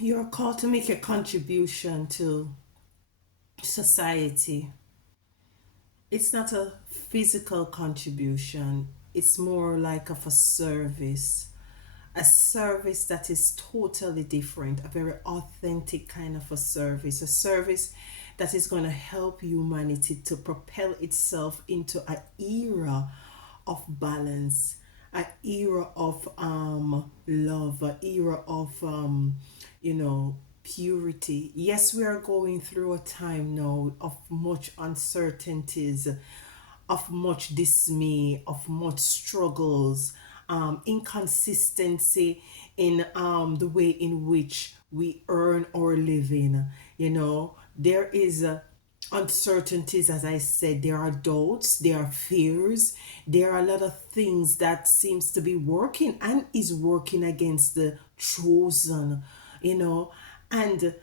You're called to make a contribution to society. It's not a physical contribution, it's more like of a service that is totally different, a very authentic kind of a service that is going to help humanity to propel itself into an era of balance, an era of love, an era of you know purity. Yes, we are going through a time now of much uncertainties, of much dismay, of much struggles, inconsistency in the way in which we earn our living. There is uncertainties, as I said. There are doubts, there are fears, there are a lot of things that seems to be working and is working against the chosen, you know, and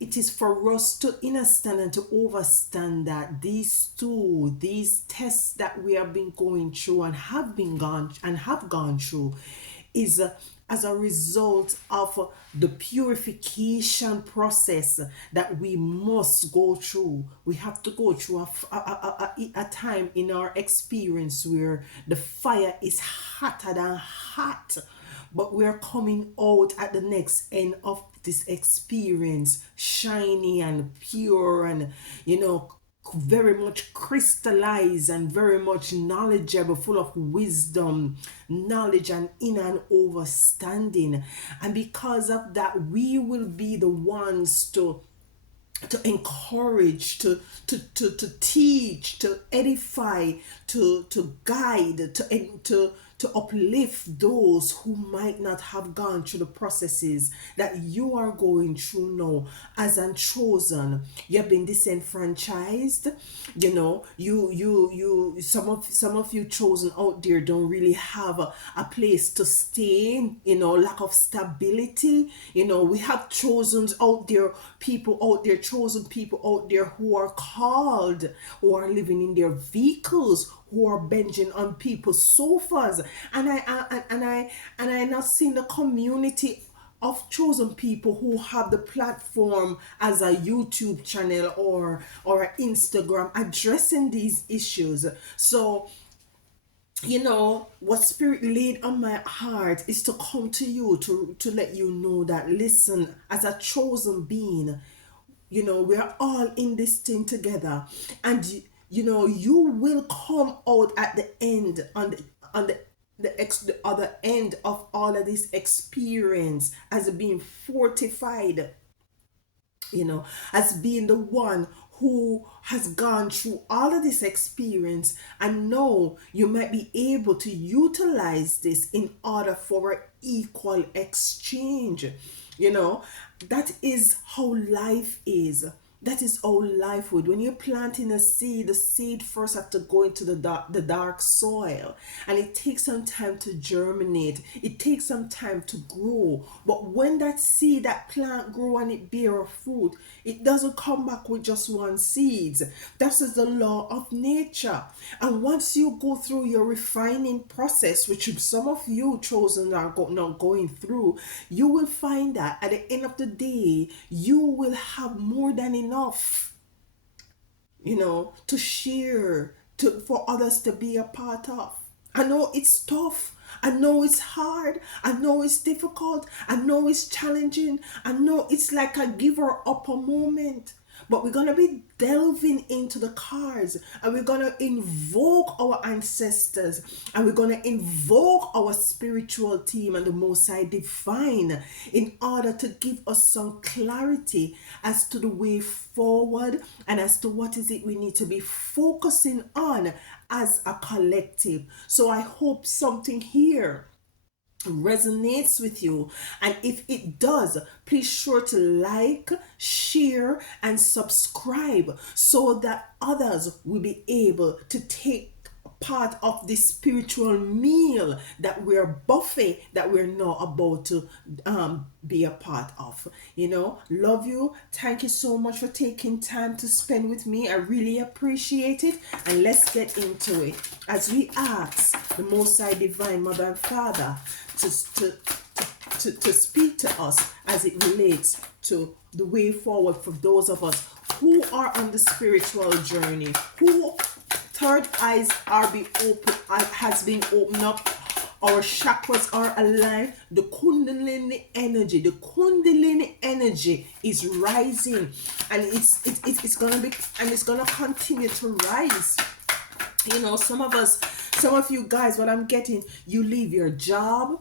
it is for us to understand and to overstand that these tests that we have been going through and have gone through is as a result of the purification process that we must go through. We have to go through a time in our experience where the fire is hotter than hot, but we're coming out at the next end of this experience shiny and pure and very much crystallized and very much knowledgeable, full of wisdom, knowledge, and in and overstanding. And because of that, we will be the ones to encourage, to teach, to edify, to guide, to uplift those who might not have gone through the processes that you are going through now as unchosen. You have been disenfranchised. Some of you chosen out there don't really have a place to stay. Lack of stability. We have chosen out there, people out there, chosen people out there who are called, who are living in their vehicles, who are binging on people's sofas, and I not seen the community of chosen people who have the platform as a YouTube channel or Instagram addressing these issues. So what spirit laid on my heart is to come to you to let you know that, listen, as a chosen being, we are all in this thing together, and you will come out at the end, the other end of all of this experience, as being fortified, as being the one who has gone through all of this experience, and know you might be able to utilize this in order for an equal exchange. That is how life is. That is how life would. When you're planting a seed, the seed first have to go into the dark soil, and it takes some time to germinate. It takes some time to grow. But when that seed, that plant grow and it bear a fruit, it doesn't come back with just one seed. That is the law of nature. And once you go through your refining process, which some of you chosen are not going through, you will find that at the end of the day, you will have more than enough, to share, for others to be a part of. I know it's tough. I know it's hard. I know it's difficult. I know it's challenging. I know it's like a give or up a moment. But we're going to be delving into the cards, and we're going to invoke our ancestors, and we're going to invoke our spiritual team and the Most High Divine in order to give us some clarity as to the way forward and as to what is it we need to be focusing on as a collective. So I hope something here resonates with you, and if it does, please sure to like, share, and subscribe so that others will be able to take part of this spiritual meal that we're buffet that we're now about to be a part of. Love you. Thank you so much for taking time to spend with me. I really appreciate it, and let's get into it as we ask the Most High Divine Mother and Father to to speak to us as it relates to the way forward for those of us who are on the spiritual journey, who third eyes are be open, has been opened up, our chakras are aligned, the kundalini energy is rising, and it's gonna be, and it's gonna continue to rise. You know, some of you guys, what I'm getting, you leave your job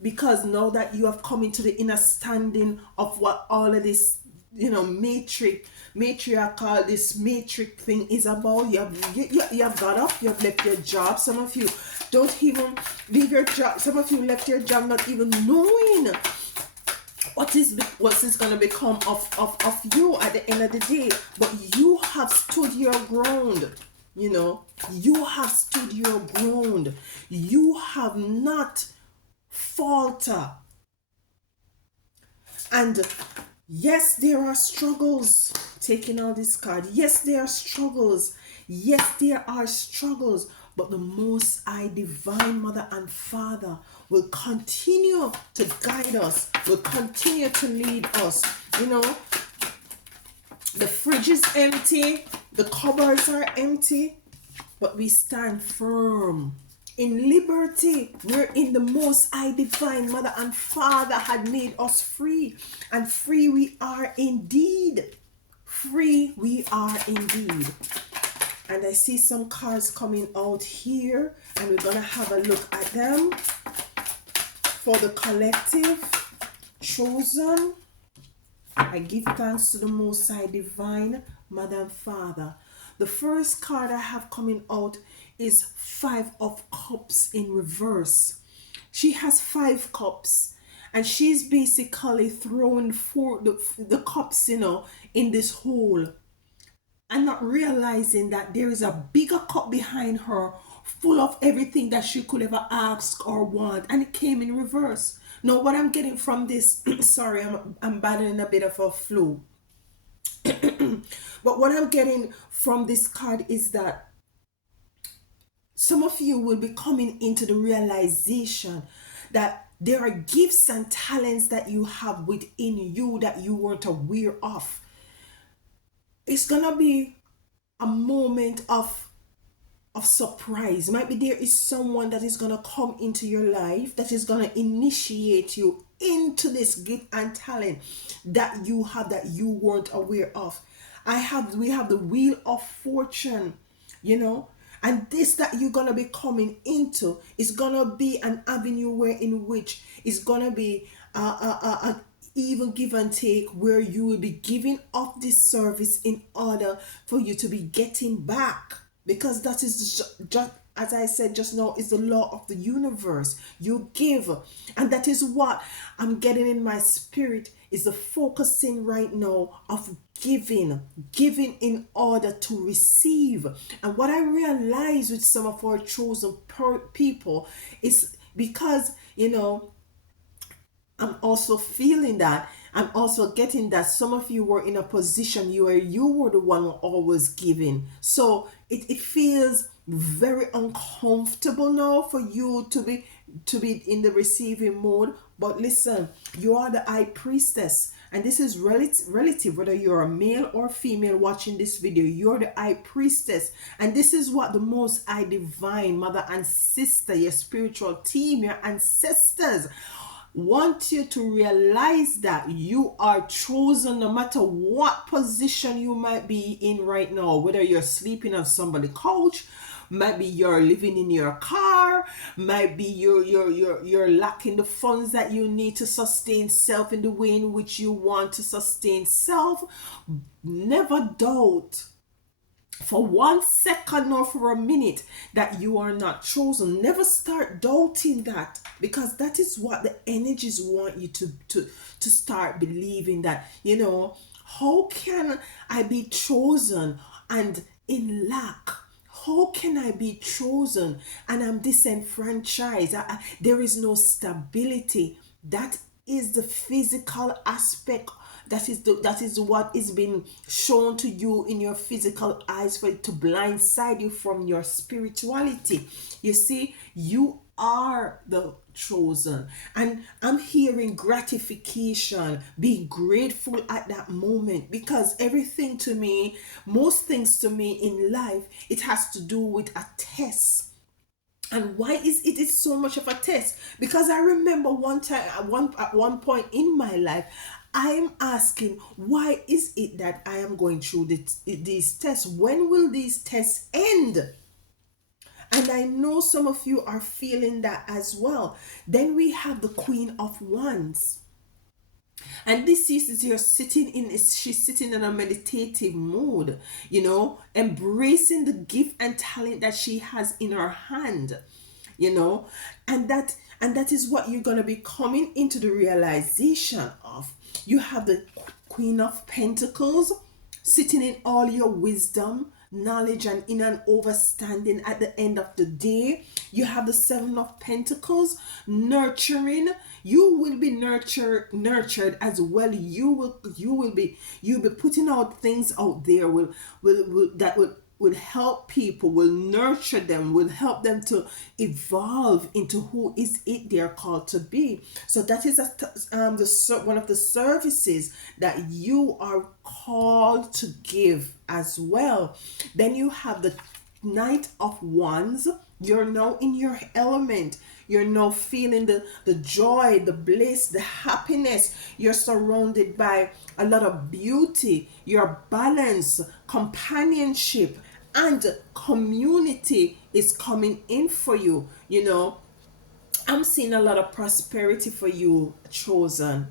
because now that you have come into the understanding of what all of this, you know, matriarchal, this matrix thing is about. You have got up, you have left your job. Some of you don't even leave your job. Some of you left your job not even knowing what is going to become of you at the end of the day. But you have stood your ground. You know, you have stood your ground. You have not falter. And yes, there are struggles. Taking all this card. Yes, there are struggles. Yes, there are struggles. But the Most High Divine Mother and Father will continue to guide us, will continue to lead us. You know, the fridge is empty, the cupboards are empty, but we stand firm. In liberty, we're in the Most High Divine Mother and Father had made us free. And free we are indeed. Free we are indeed. And I see some cards coming out here, and we're going to have a look at them. For the collective, chosen, I give thanks to the Most High Divine Mother and Father. The first card I have coming out is 5 of Cups in reverse. She has 5 cups, and she's basically throwing the cups, you know, in this hole, and not realizing that there is a bigger cup behind her full of everything that she could ever ask or want, and it came in reverse. Now, what I'm getting from this, sorry, I'm battling a bit of a flu. But what I'm getting from this card is that some of you will be coming into the realization that there are gifts and talents that you have within you that you weren't aware of. It's gonna be a moment of surprise. Maybe there is someone that is gonna come into your life that is gonna initiate you into this gift and talent that you have that you weren't aware of. We have the Wheel of Fortune, you know, and this that you're gonna be coming into is gonna be an avenue where in which it's gonna be a even give and take, where you will be giving up this service in order for you to be getting back, because that is just, as I said just now, is the law of the universe. You give, and that is what I'm getting in my spirit, is the focusing right now of giving in order to receive. And what I realize with some of our chosen people is, because, you know, I'm also feeling that, I'm also getting that some of you were in a position where you were the one always giving. So it feels very uncomfortable now for you to be in the receiving mode. But listen, you are the High Priestess, and this is relative whether you're a male or female watching this video. You're the High Priestess, and this is what the Most High Divine Mother and Sister, your spiritual team, your ancestors, want you to realize that you are chosen, no matter what position you might be in right now. Whether you're sleeping on somebody's couch, maybe you're living in your car, maybe you're lacking the funds that you need to sustain self in the way in which you want to sustain self. Never doubt for 1 second or for a minute that you are not chosen. Never start doubting that, because that is what the energies want you to start believing, that, you know, how can I be chosen and in lack? How can I be chosen and I'm disenfranchised? There is no stability. That is the physical aspect. That is what is being shown to you in your physical eyes, for it to blindside you from your spirituality. You see, you are the chosen. And I'm hearing gratification, be grateful at that moment, because everything to me, most things to me in life, it has to do with a test. And why is it is so much of a test? Because I remember one time, at one point in my life, I'm asking, why is it that I am going through these tests? When will these tests end? And I know some of you are feeling that as well. Then we have the Queen of Wands. And this is you're sitting in, she's sitting in a meditative mood, embracing the gift and talent that she has in her hand, you know, and that is what you're gonna be coming into the realization of. You have the Queen of Pentacles sitting in all your wisdom, knowledge, and in an overstanding at the end of the day. You have the Seven of Pentacles, nurturing. You will be nurtured as well. You'll be putting out things out there will help people, will nurture them, will help them to evolve into who is it they're called to be. So that is one of the services that you are called to give as well. Then you have the Knight of Wands. You're now in your element. You're now feeling the joy, the bliss, the happiness. You're surrounded by a lot of beauty. Your balance, companionship, and community is coming in for you. I'm seeing a lot of prosperity for you, chosen.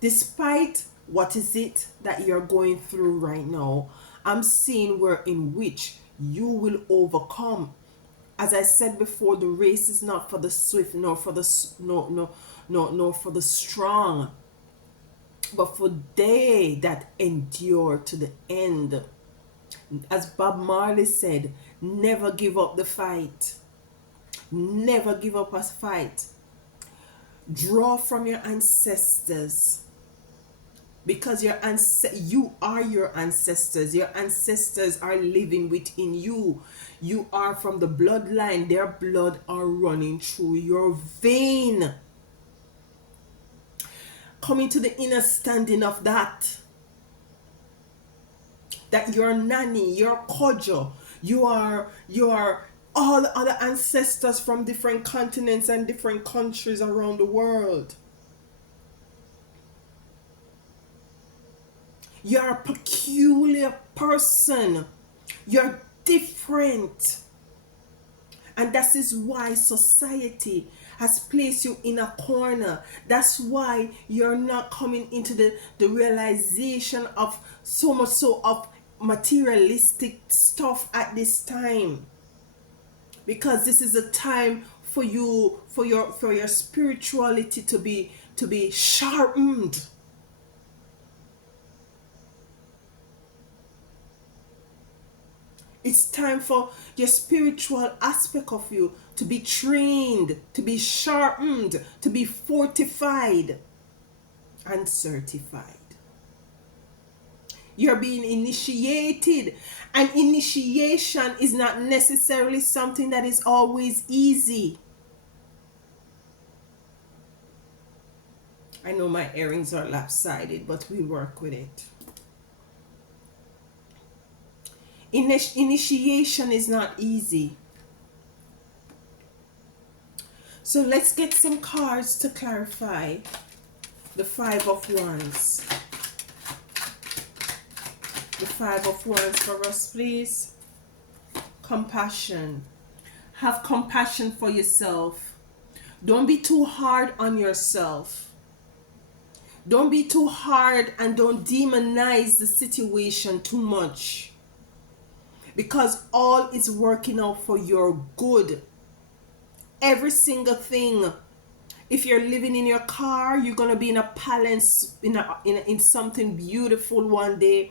Despite what is it that you're going through right now, I'm seeing where in which you will overcome. As I said before, the race is not for the swift, nor for the nor for the strong, but for they that endure to the end. As Bob Marley said, never give up the fight. Never give up a fight. Draw from your ancestors, because you are your ancestors. Your ancestors are living within you. You are from the bloodline. Their blood are running through your vein. Coming to the inner standing of that your nanny, your kojo, you are all the other ancestors from different continents and different countries around the world. You're a peculiar person. You're different. And that is why society has placed you in a corner. That's why you're not coming into the realization of so much so of materialistic stuff at this time. Because this is a time for you, for your spirituality to be sharpened. It's time for your spiritual aspect of you to be trained, to be sharpened, to be fortified and certified. You're being initiated, and initiation is not necessarily something that is always easy. I know my earrings are lopsided, but we work with it. Initiation is not easy. So let's get some cards to clarify the Five of Wands. The Five of Wands for us, please. Compassion. Have compassion for yourself. Don't be too hard on yourself. Don't be too hard, and don't demonize the situation too much, because all is working out for your good. Every single thing. If you're living in your car, you're gonna be in a palace, in something beautiful one day,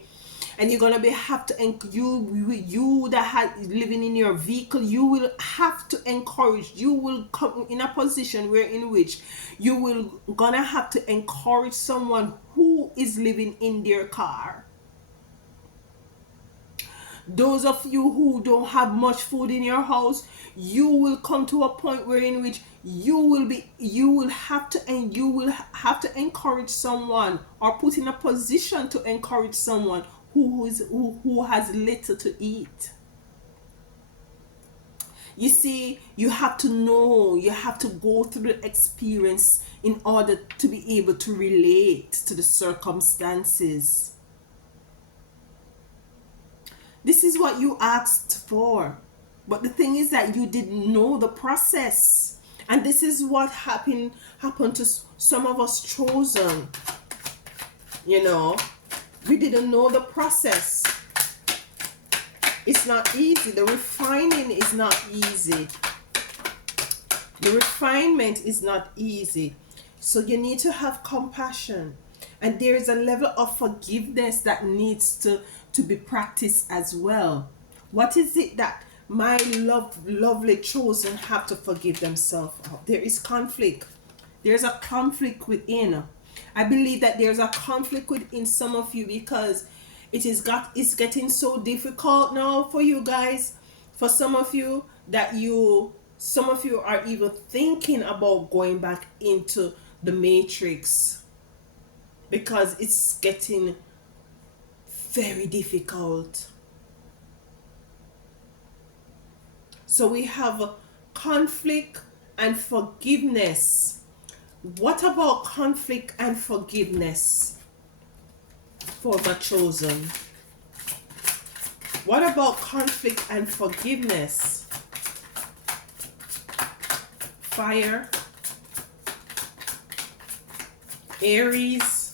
and you're gonna be have to you that have living in your vehicle, you will have to encourage. You will come in a position where in which you will gonna have to encourage someone who is living in their car. Those of you who don't have much food in your house, you will come to a point where in which you will have to, and you will have to encourage someone, or put in a position to encourage someone who has little to eat. You see, you have to know, you have to go through the experience in order to be able to relate to the circumstances. This is what you asked for. But the thing is that you didn't know the process. And this is what happened to some of us chosen. You know, we didn't know the process. It's not easy. The refining is not easy. The refinement is not easy. So you need to have compassion. And there is a level of forgiveness that needs to be practiced as well. What is it that my lovely chosen have to forgive themselves of? There is conflict. There's a conflict within. I believe that there's a conflict within some of you because it's getting so difficult now for you guys. For some of you that some of you are even thinking about going back into the matrix because it's getting very difficult. So we have conflict and forgiveness. What about conflict and forgiveness for the chosen? What about conflict and forgiveness? Fire, Aries.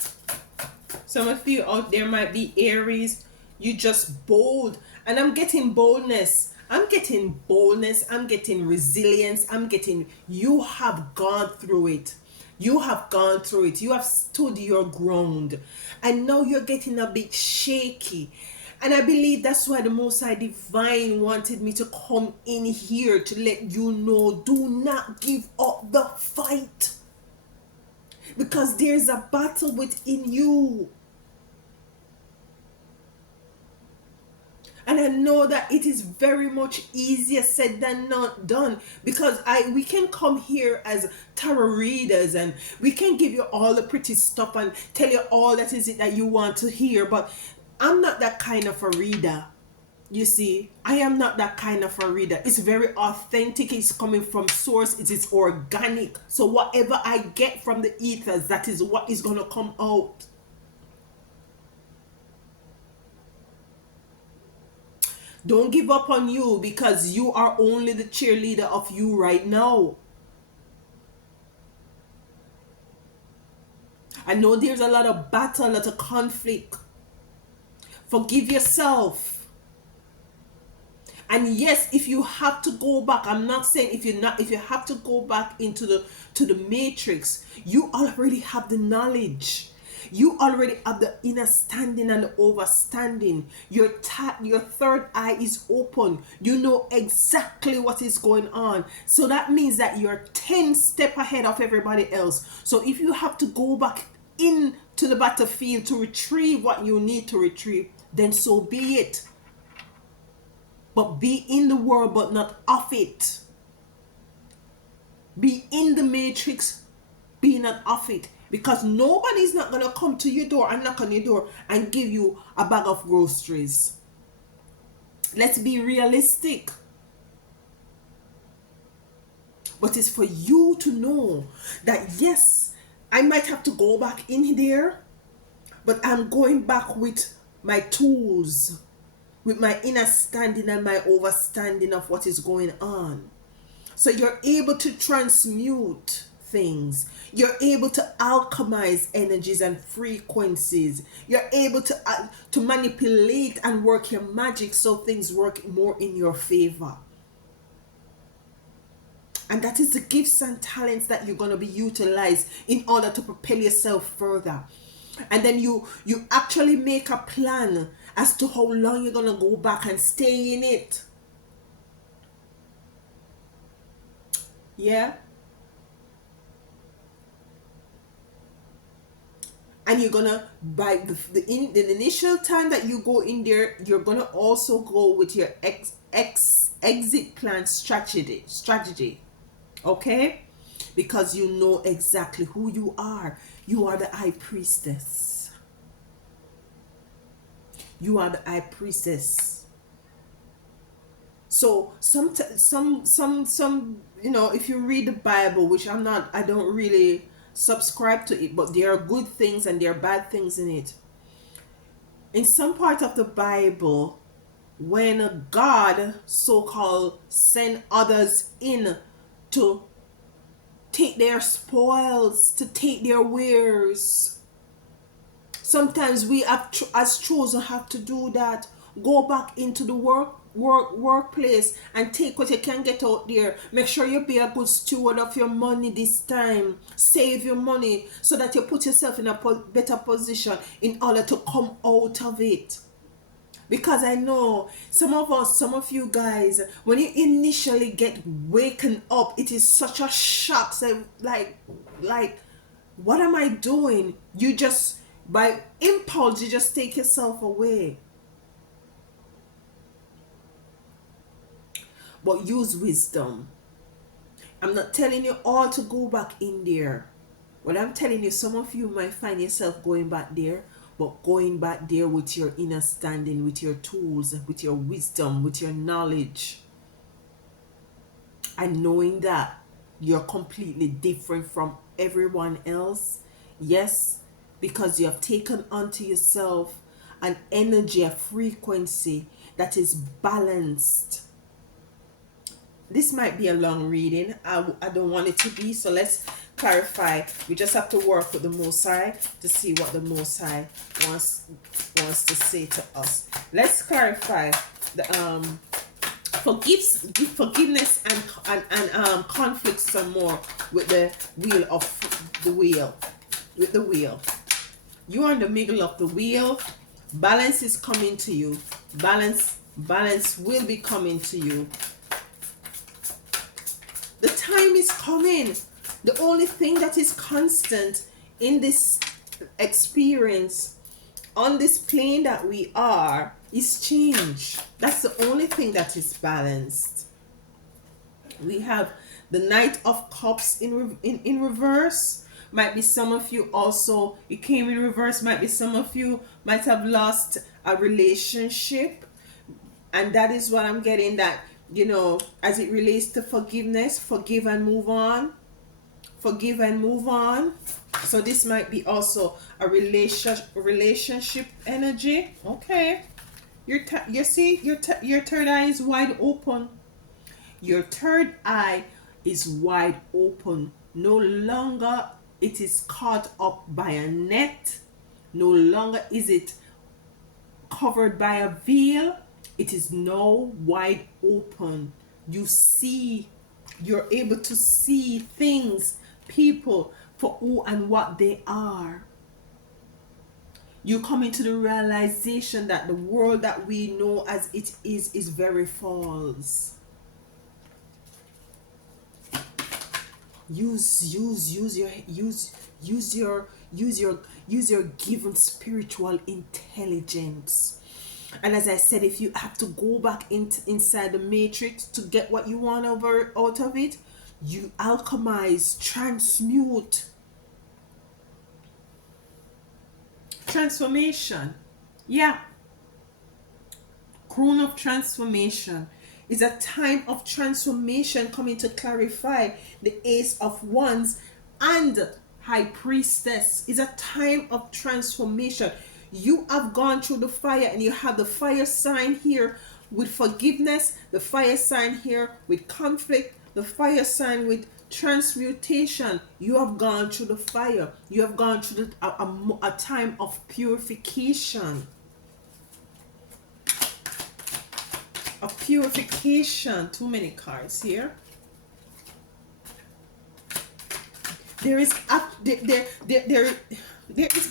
Some of you out there might be Aries. You just bold. And I'm getting boldness. I'm getting boldness. I'm getting resilience. You have gone through it. You have gone through it. You have stood your ground. And now you're getting a bit shaky. And I believe that's why the Most High Divine wanted me to come in here to let you know, do not give up the fight. Because there's a battle within you. And I know that it is very much easier said than not done, because we can come here as tarot readers and we can give you all the pretty stuff and tell you all that is it that you want to hear, but I'm not that kind of a reader. You see, I am not that kind of a reader. It's very authentic. It's coming from source. It is organic. So whatever I get from the ethers, that is what is going to come out. Don't give up on you, because you are only the cheerleader of you right now. I know there's a lot of battle, a lot of conflict. Forgive yourself. And yes, if you have to go back, I'm not saying if you have to go back into the matrix, you already have the knowledge. You already have the inner standing and the overstanding. Your third eye is open. You know exactly what is going on. So that means that you're 10 steps ahead of everybody else. So if you have to go back into the battlefield to retrieve what you need to retrieve, then so be it. But be in the world, but not of it. Be in the matrix, be not of it. Because nobody's not going to come to your door and knock on your door and give you a bag of groceries. Let's be realistic. But it's for you to know that yes, I might have to go back in there, but I'm going back with my tools, with my inner standing and my overstanding of what is going on. So you're able to transmute things. You're able to alchemize energies and frequencies. You're able to manipulate and work your magic so things work more in your favor. And that is the gifts and talents that you're going to be utilized in order to propel yourself further. And then you actually make a plan as to how long you're going to go back and stay in it. Yeah. And you're gonna, by the initial time that you go in there, you're gonna also go with your exit plan strategy. Okay, because you know exactly who you are. You are the high priestess. You are the high priestess. So some if you read the Bible, which I don't really subscribe to it, but there are good things and there are bad things in it. In some part of the Bible, when God so called send others in to take their spoils, to take their wares, sometimes we have as chosen have to do that. Go back into the workplace and take what you can get out there. Make sure you be a good steward of your money this time. Save your money so that you put yourself in a better position in order to come out of it. Because I know some of us, some of you guys, when you initially get waken up, it is such a shock. So like, what am I doing? You just, by impulse, you just take yourself away. But use wisdom. I'm not telling you all to go back in there. What I'm telling you, some of you might find yourself going back there, but going back there with your inner standing, with your tools, with your wisdom, with your knowledge, and knowing that you're completely different from everyone else. Yes, because you have taken onto yourself an energy, a frequency that is balanced. This might be a long reading. I don't want it to be, so let's clarify. We just have to work with the Most High to see what the Most High wants to say to us. Let's clarify the forgiveness and conflict some more with the wheel. With the wheel, you are in the middle of the wheel. Balance is coming to you. Balance will be coming to you. The time is coming. The only thing that is constant in this experience, on this plane that we are, is change. That's the only thing that is balanced. We have the Knight of Cups in reverse. Might be some of you also, it came in reverse. Might be some of you might have lost a relationship. And that is what I'm getting, that as it relates to forgiveness, forgive and move on. Forgive and move on. So this might be also a relationship energy. Okay, you see your third eye is wide open. Your third eye is wide open. No longer it is caught up by a net. No longer is it covered by a veil. It is now wide open. You're able to see things, people, for who and what they are. You come into the realization that the world that we know as it is very false. Use your given spiritual intelligence. And as I said, if you have to go back inside the matrix to get what you want out of it, you alchemize, transmute. Transformation. Yeah. Crown of transformation is a time of transformation coming to clarify the Ace of Wands and High Priestess. Is a time of transformation. You have gone through the fire, and you have the fire sign here with forgiveness, the fire sign here with conflict, the fire sign with transmutation. You have gone through the fire. You have gone through a time of purification. A purification. Too many cards here. There is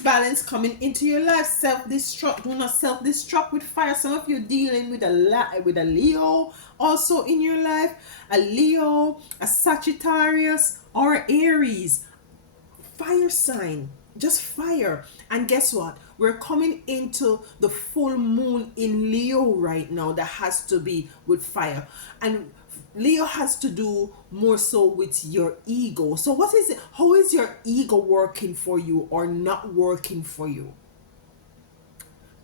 balance coming into your life. Self-destruct. Do not self-destruct with fire. Some of you dealing with a Leo also in your life. A Leo, a Sagittarius, or Aries. Fire sign. just fire. And guess what? We're coming into the full moon in Leo right now that has to be with fire. And Leo has to do more so with your ego. So what is it? How is your ego working for you or not working for you?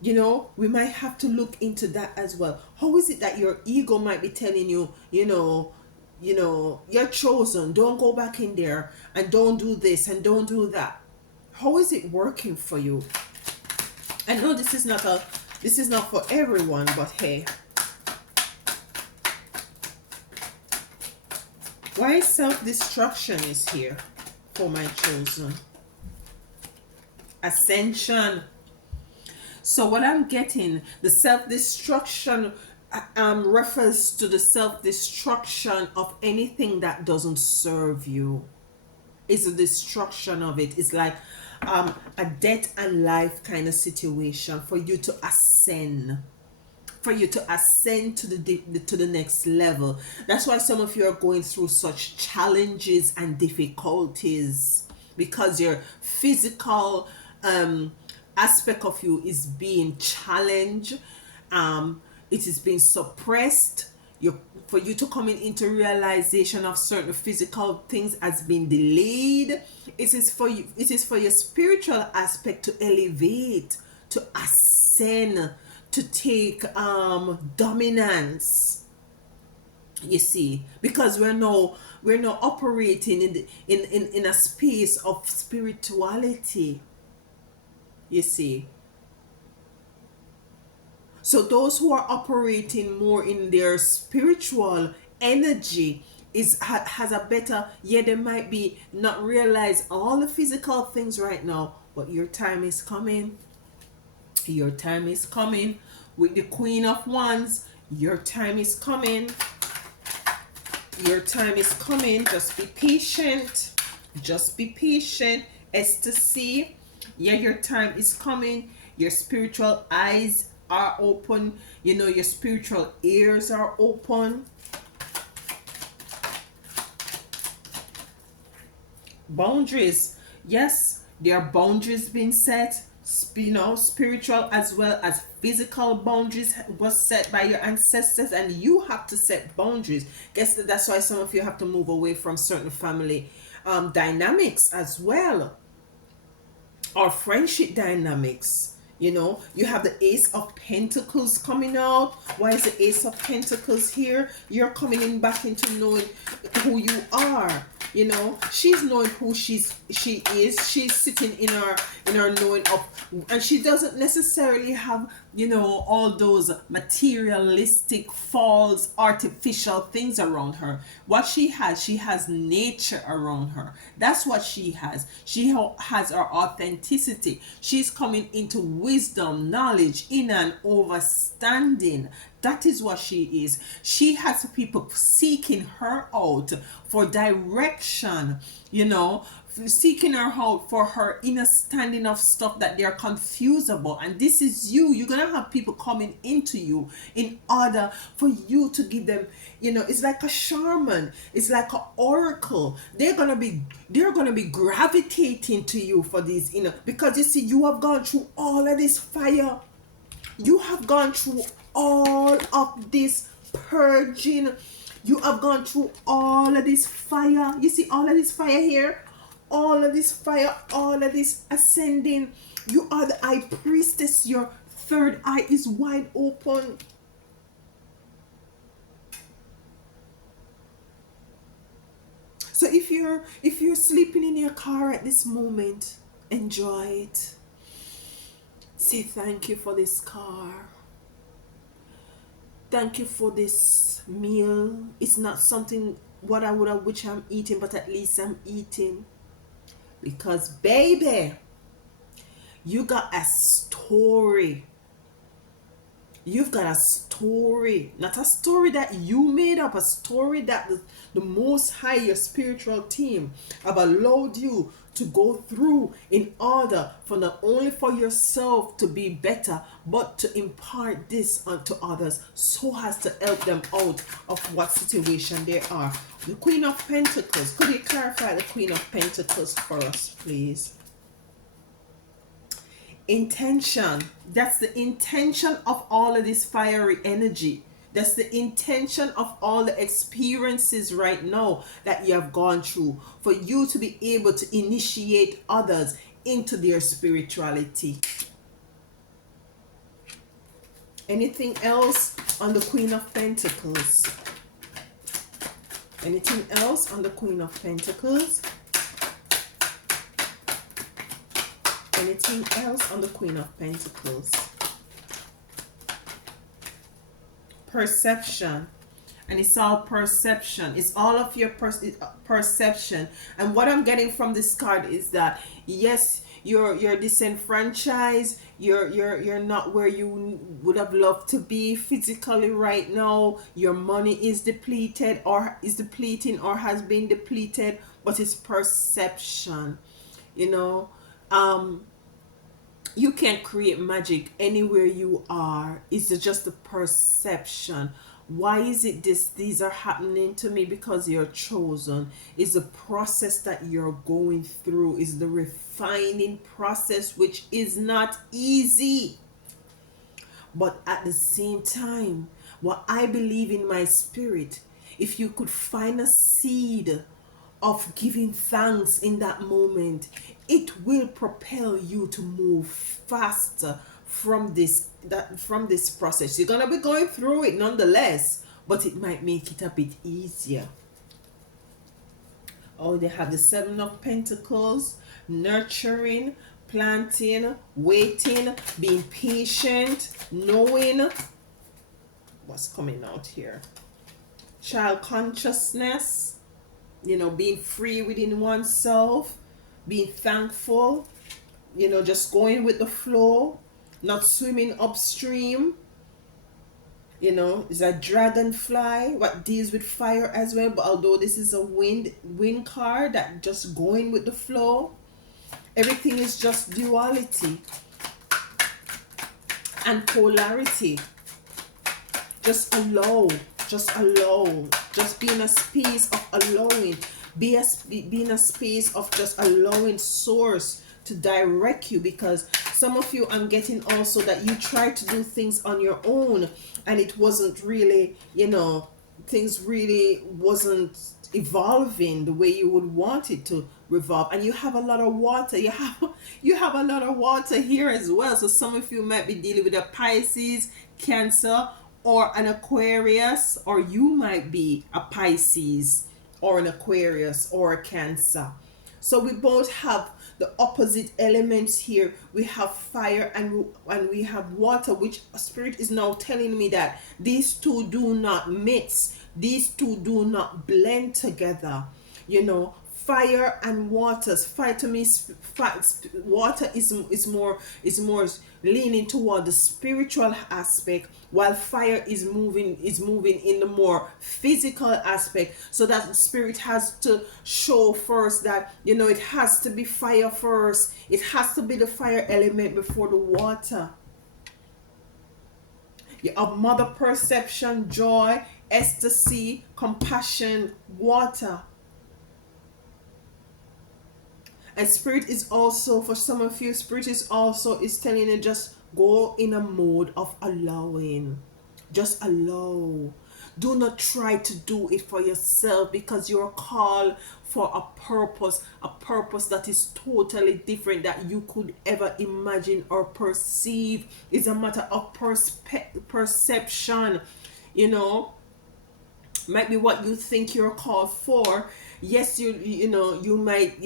You know, we might have to look into that as well. How is it that your ego might be telling you, you're chosen, don't go back in there, and don't do this and don't do that? How is it working for you? I know this is not for everyone, but hey, why self-destruction is here for my chosen? Ascension. So what I'm getting, the self-destruction refers to the self-destruction of anything that doesn't serve you. It's the destruction of it. It's like a death and life kind of situation for you to ascend, to the next level. That's why some of you are going through such challenges and difficulties, because your physical aspect of you is being challenged. It is being suppressed. For you to coming into realization of certain physical things has been delayed. It is for you. It is for your spiritual aspect to elevate, to ascend, to take dominance. You see, because we're now operating in a space of spirituality. You see, so those who are operating more in their spiritual energy has a better, yeah, they might be not realize all the physical things right now, but your time is coming. Your time is coming with the Queen of Wands. Your time is coming. Your time is coming. Just be patient. Just be patient. Ecstasy. Yeah, your time is coming. Your spiritual eyes are open. Your spiritual ears are open. Boundaries. Yes, there are boundaries being set. Spiritual as well as physical boundaries was set by your ancestors, and you have to set boundaries. Guess that's why some of you have to move away from certain family dynamics as well, or friendship dynamics. You have the Ace of Pentacles coming out. Why is the Ace of Pentacles here? You're coming in back into knowing who you are. She's knowing who she is. She's sitting in her knowing of, and she doesn't necessarily have all those materialistic, false, artificial things around her. What she has nature around her. That's what she has. She has her authenticity. She's coming into wisdom, knowledge, in and overstanding. That is what she is. She has people seeking her out for direction, seeking her out for her understanding of stuff that they're confused about. And this is you. You're going to have people coming into you in order for you to give them, it's like a shaman. It's like an oracle. They're going to be gravitating to you for these, because you see, you have gone through all of this fire. You have gone through all of this purging. You have gone through all of this fire. You see all of this fire here? All of this fire, all of this ascending. You are the high priestess. Your third eye is wide open. So if you're sleeping in your car at this moment, enjoy it. Say thank you for this car. Thank you for this meal. It's not something what I would have which I'm eating, but at least I'm eating. Because baby, you got a story. You've got a story. Not a story that you made up, a story that the Most High, your spiritual team, have allowed you to go through in order for not only for yourself to be better, but to impart this unto others so as to help them out of what situation they are. The Queen of Pentacles. Could you clarify the Queen of Pentacles for us, please? Intention. That's the intention of all of this fiery energy. That's the intention of all the experiences right now that you have gone through, for you to be able to initiate others into their spirituality. Anything else on the Queen of Pentacles? Anything else on the Queen of Pentacles? Anything else on the Queen of Pentacles? Perception. And it's all perception. It's all of your perception. And what I'm getting from this card is that, yes, you're disenfranchised. You're not where you would have loved to be physically right now. Your money is depleted, or is depleting, or has been depleted. But it's perception. You know, you can't create magic anywhere you are. It's just the perception. Why is it these are happening to me? Because you're chosen. It's the process that you're going through. It's the refining process, which is not easy. But at the same time, what I believe in my spirit, if you could find a seed of giving thanks in that moment, it will propel you to move faster from this process. You're gonna be going through it nonetheless, but it might make it a bit easier. Oh, they have the Seven of Pentacles, nurturing, planting, waiting, being patient, knowing what's coming out here. Child consciousness, you know, being free within oneself, being thankful, you know, just going with the flow, not swimming upstream. You know, it's a dragonfly, what deals with fire as well. But although this is a wind card, that just going with the flow. Everything is just duality and polarity. Just allow, just allow, just be in a space of allowing. Be in a space of just allowing source to direct you, because some of you, I'm getting also that you tried to do things on your own and it wasn't really, you know, things really wasn't evolving the way you would want it to revolve. And you have a lot of water, you have a lot of water here as well. So some of you might be dealing with a Pisces, Cancer, or an Aquarius, or you might be a Pisces or an Aquarius or a Cancer. So we both have the opposite elements here. We have fire and we have water, which Spirit is now telling me that these two do not mix. These two do not blend together. You know, fire and waters. Fire to me, water is more leaning toward the spiritual aspect, while fire is moving in the more physical aspect. So that the spirit has to show first that, you know, it has to be fire first. It has to be the fire element before the water. You have mother perception, joy, ecstasy, compassion, water. And spirit is also, for some of you, spirit is also is telling you, just go in a mode of allowing. Just allow. Do not try to do it for yourself, because you're called for a purpose that is totally different that you could ever imagine or perceive. It's a matter of perception. You know, might be what you think you're called for. Yes, you know, you might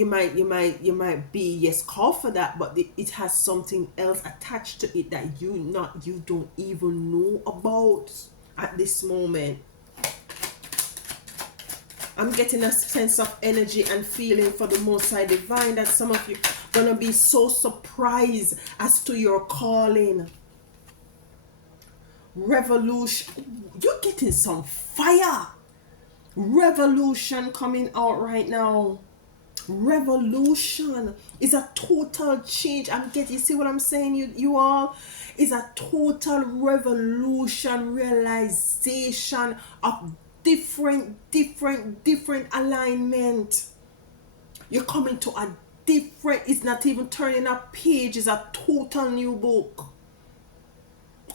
be, yes, called for that, but it has something else attached to it that you don't even know about at this moment. I'm getting a sense of energy and feeling for the Most High Divine that some of you gonna be so surprised as to your calling. Revolution. You're getting some fire. Revolution coming out right now. Revolution is a total change. I'm getting, you see what I'm saying, you all? Is a total revolution, realization of different alignment. You're coming to a different, it's not even turning a page, it's a total new book.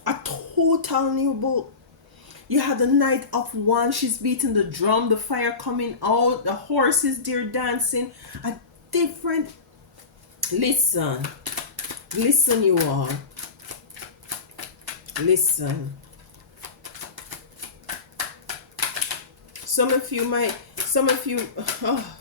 A total new book. You have the Knight of One, she's beating the drum, the fire coming out, the horses they're dancing. A different, listen, listen you all. Listen. Some of you, oh,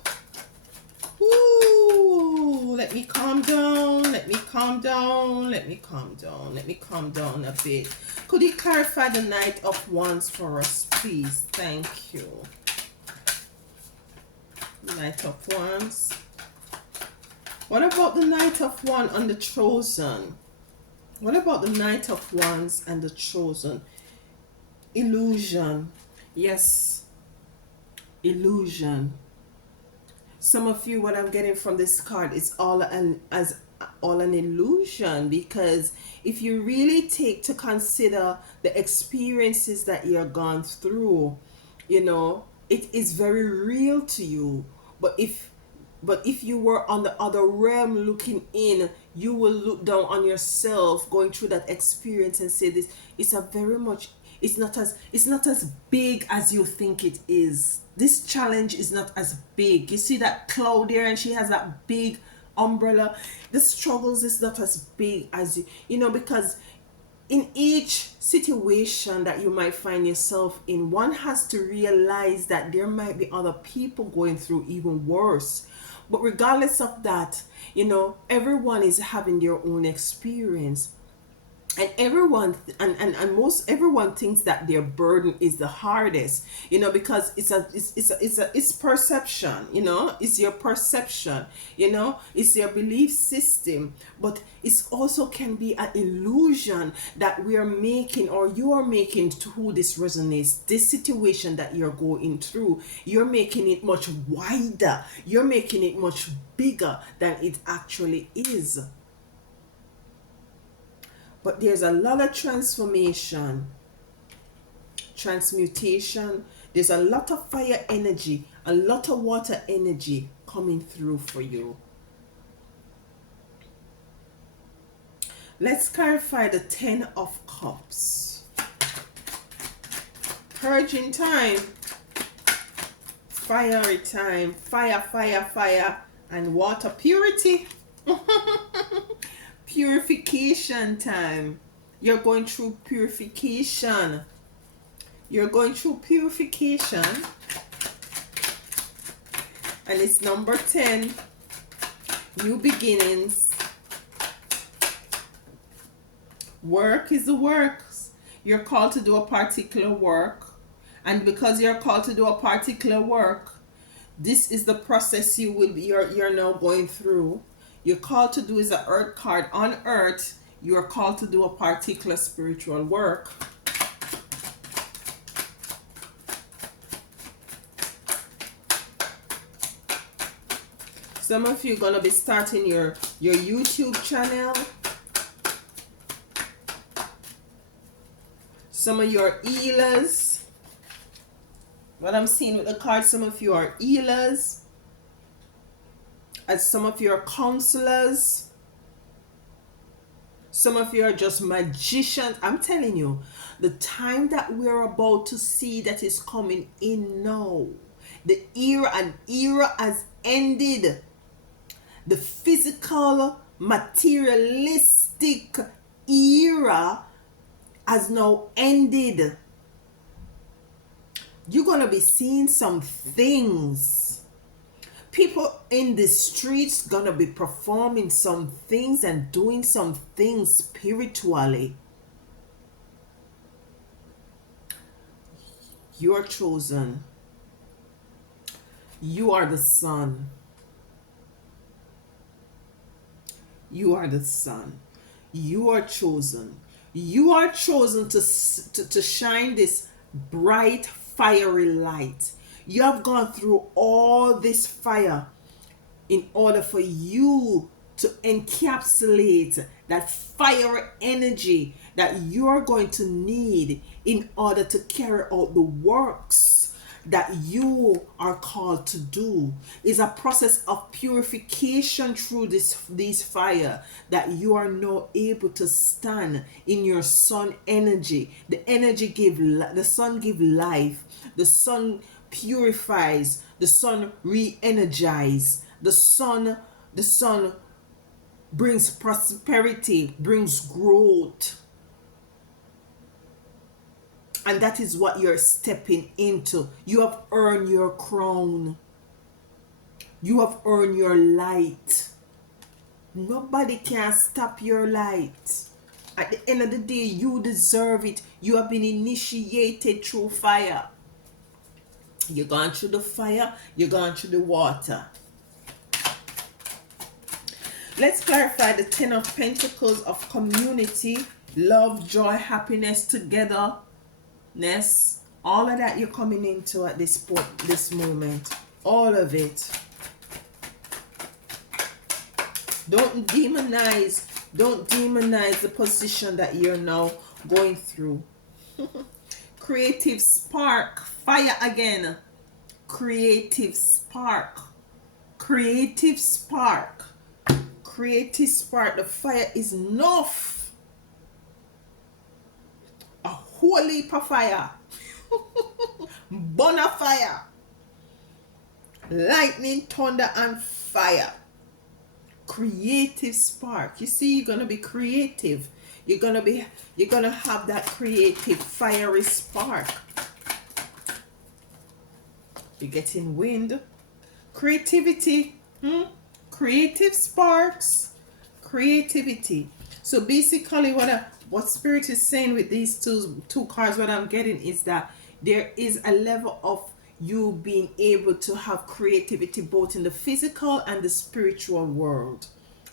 ooh, let me calm down, let me calm down, let me calm down, let me calm down a bit. Could you clarify the Knight of Wands for us, please? Thank you. Knight of Wands. What about the Knight of Wands and the Chosen? What about the Knight of Wands and the Chosen? Illusion. Yes, illusion. Some of you, what I'm getting from this card is all an illusion, because if you really take to consider the experiences that you're gone through, you know, it is very real to you. But if you were on the other realm looking in, you will look down on yourself going through that experience and say, this it's a very much, it's not as big as you think it is. This challenge is not as big. You see that cloud there, and she has that big umbrella. The struggles is not as big as you know, because in each situation that you might find yourself in, one has to realize that there might be other people going through even worse. But regardless of that, you know, everyone is having their own experience. And most everyone thinks that their burden is the hardest, you know, because it's perception, you know, it's your perception, you know, it's your belief system. But it's also can be an illusion that we are making, or you are making, to who this resonates. This situation that you're going through, you're making it much wider, you're making it much bigger than it actually is. But there's a lot of transformation, transmutation. There's a lot of fire energy, a lot of water energy coming through for you. Let's clarify the 10 of Cups. Purging time, fiery time, fire, fire, fire, and water purity. Purification time. You're going through purification. You're going through purification. And it's number 10. New beginnings. Work is the works. You're called to do a particular work. And because you're called to do a particular work, this is the process you're now going through. You're called to do is an earth card. On earth, you are called to do a particular spiritual work. Some of you are going to be starting your YouTube channel. Some of you are healers. What I'm seeing with the cards, some of you are healers. As some of you are counselors. Some of you are just magicians. I'm telling you, the time that we're about to see that is coming in now. The era has ended. The physical, materialistic era has now ended. You're going to be seeing some things. People in the streets gonna be performing some things and doing some things spiritually. You're chosen. You are the sun. You are the sun. You are chosen. You are chosen to shine this bright, fiery light. You have gone through all this fire in order for you to encapsulate that fire energy that you're going to need in order to carry out the works that you are called to do. Is a process of purification through this fire, that you are now able to stand in your sun energy. The energy the sun give life. The sun purifies. The sun re-energize. The sun brings prosperity, brings growth. And that is what you're stepping into. You have earned your crown. You have earned your light. Nobody can stop your light. At the end of the day, you deserve it. You have been initiated through fire. You're gone through the fire, you're gone through the water. Let's clarify the Ten of Pentacles of community, love, joy, happiness, togetherness. All of that you're coming into at this moment. All of it. Don't demonize the position that you're now going through. Creative spark. Fire again. Creative spark. Creative spark. Creative spark. The fire is enough. A holy fire. Bonfire. Lightning, thunder, and fire. Creative spark. You see, you're gonna be creative. You're gonna have that creative fiery spark. You're getting wind. Creativity. Creative sparks. Creativity. So basically what Spirit is saying with these two cards, what I'm getting is that there is a level of you being able to have creativity both in the physical and the spiritual world.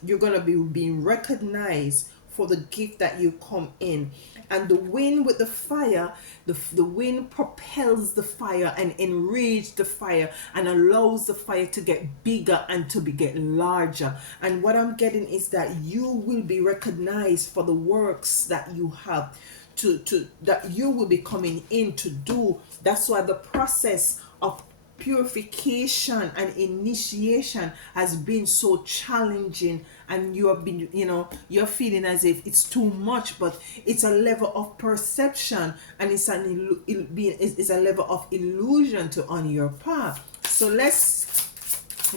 You're going to be being recognized for the gift that you come in. And the wind with the fire, the wind propels the fire and enrages the fire and allows the fire to get bigger and to get larger. And what I'm getting is that you will be recognized for the works that you have that you will be coming in to do. That's why the process of purification and initiation has been so challenging, and you have been, you're feeling as if it's too much, but it's a level of perception, and it's a level of illusion to on your path. So let's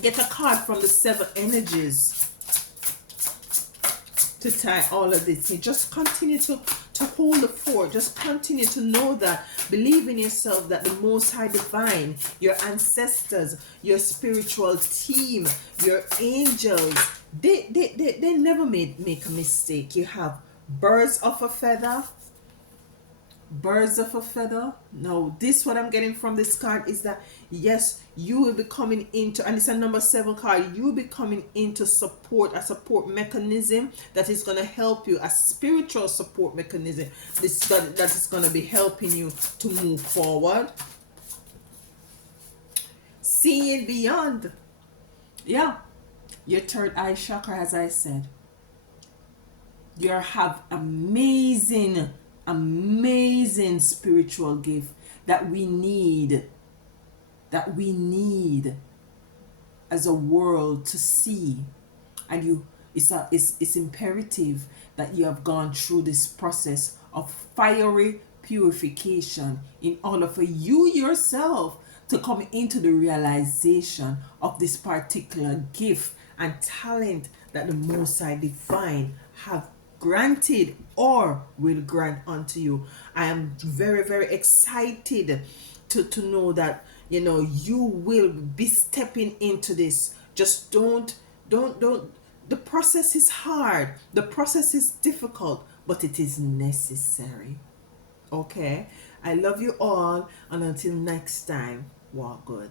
get a card from the seven energies to tie all of this. You just continue to hold the fort. Just continue to know that, believe in yourself, that the Most High Divine, your ancestors, your spiritual team, your angels, they never make a mistake. You have birds of a feather. Now this, what I'm getting from this card is that yes, you will be coming into, and it's a number 7 card, you will be coming into a support mechanism that is going to help you, a spiritual support mechanism that is going to be helping you to move forward. Seeing beyond. Yeah, your third eye chakra, as I said, you have amazing spiritual gift that we need as a world to see. And it's imperative that you have gone through this process of fiery purification in order for you yourself to come into the realization of this particular gift and talent that the Most High Divine have granted or will grant unto you. I am very, very excited to know that you will be stepping into this. Just don't the process is hard, the process is difficult, but it is necessary. Okay, I love you all, and until next time, walk good.